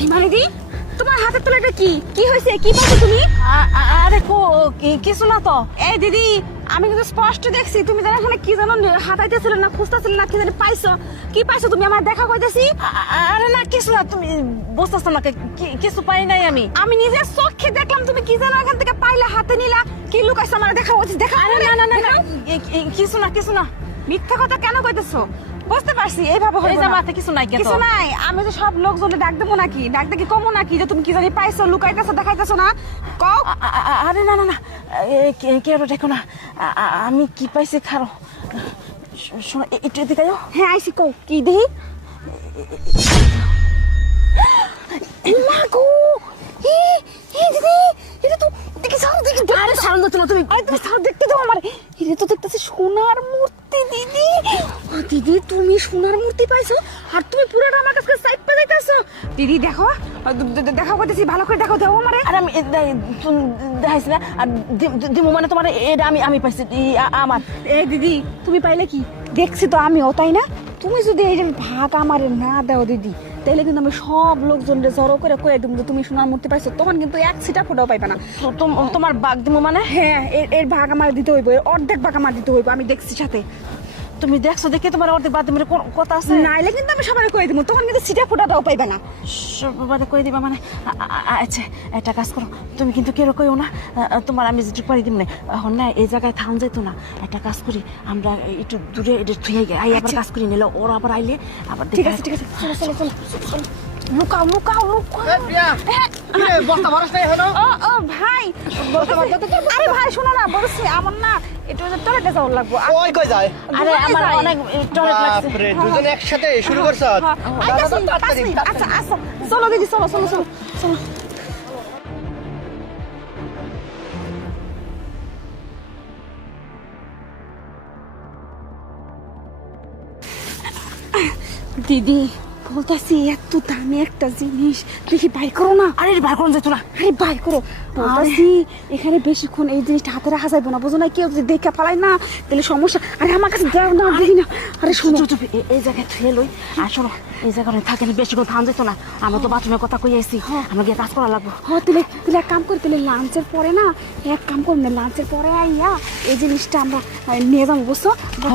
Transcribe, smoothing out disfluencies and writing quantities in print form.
হিমালয়দি তোমার হাতের তলাটা কি কি হয়েছে কি পাইছো তুমি? আরে কিছু না তো। এই দিদি আমি কিন্তু স্পষ্ট দেখছি তুমি জানো এখানে কি জানো হাতাইতেছিলে না খুঁজতেছিলে না কি জানি পাইছো কি পাইছো তুমি আমার দেখা কইতেছি। আরে না কিছু না, তুমি বুঝতেছ না কিছু পাই নাই আমি। আমি নিজের চোখে দেখলাম তুমি কি জানো এখান থেকে পাইলা হাতে নিলা কি লুকাইছো আমার দেখা কইতেছি দেখা। আরে না না না না কিছু না। মিথ্যা কথা কেন কইতেছো? বুঝতে পারছি এইভাবে এই হইব যে না। মাথা কিছু নাই কিছু নাই আমি তো সব লোকজনে ডাক দেবো নাকি ডাক দেখি কমো নাকি যে তুমি কি জানি পাইছো লুকাইতেছো দেখাইতেছো না কও। আরে না না না কেউ দেখো না, আমি কি পাইছি খারো শোনো একটু এদিকে যাও। হ্যাঁ আইসি কও কি দেহি লাগো দিদি এটা তো দেখি সাউন্ড দেখি। আরে সাউন্ড তো তুমি আরে তুমি সাউন্ড দেখতে দাও আমার এটা তো দেখতেছি সোনার মূর্তি দিদি। ও দিদি তুমি সোনার মূর্তি পাইছো আর তুমি পুরোটা আমার কাছে সাইপে যাইতাছো। দিদি দেখো দেখা করতেছি ভালো করে দেখো দাও আমারে। আরে আমি দেখাইছি না আর দিমু মানে তোমার এটা আমি পাইছি আমার। এই দিদি তুমি পাইলে কি দেখছি তো আমিও তাই না। তুমি যদি এই যে ভাগ আমারে না দাও দিদি তাহলে কিন্তু আমি সব লোকজনকে জড়ো করে কয়ে দেবো যে তুমি সোনার মূর্তি পাইছো তখন কিন্তু এক ছিটা ফোটাও পাইবে না। তোমার বাঘ দিমু মানে? হ্যাঁ এর ভাগ আমার দিতে হইব এর অর্ধেক ভাগ আমার দিতে হইব আমি দেখছি সাথে। তুমি দেখছো দেখে তোমার অর্ধেক বাদ দিমের কথা আছে? নাইলে কিন্তু আমি সবাই কয়ে দেবো তখন কিন্তু ছিটা ফোটাটাও পাইবে না। সবাই কয়ে দিবা মানে? আচ্ছা একটা কাজ করো, তুমি কিন্তু কেউ কইও না, তোমার আমি যেটুকু পারি দিম না এখন না এই জায়গায় থাম যেত না। একটা কাজ করি আমরা একটু দূরে এটা থুয়ে আই আবার কাজ করি নিলে ওরা আবার আইলে আবার। ঠিক আছে ঠিক আছে চলো চলো চলো চলো লুকাও লুকাও লুকাও। বস্তা ভরস নাই হলো ও ভাই আরে ভাই শোনো না বলছি আমার না একটু টয়লেটে যাওয়ার লাগবো। ওই কই যায়? আরে আমার অনেক টয়লেট লাগছে। বাপরে দুজন একসাথে শুরু করছ? আচ্ছা আচ্ছা চলো দিদি চলো চলো চলো চলো। দিদি বলতেছি এত দামি একটা জিনিস দেখি বাই করো না। আরে বাই করুন যেত না। আরে বাই করো বলতেছি এখানে বেশিক্ষণ এই জিনিসটা হাতে রাখা যাইব না বুঝো না কেউ যদি দেখে পালাই না তাহলে সমস্যা। আরে আমার কাছে দাও না দেখি না। আরে শোনো এই জায়গায় থুয়ে লই আর শোনো এই জায়গায় থাকেন বেশিক্ষণ থাম যেত না। আমরা তো বাথরুমের কথা কই আইছি, আমরা গিয়ে কাজ করা লাগবো। হ্যাঁ তাহলে তাহলে এক কাম করি তাহলে লাঞ্চের পরে না এক কাম করি না লাঞ্চের পরে আইয়া এই জিনিসটা আমরা নিয়ে যাবো বুঝছো।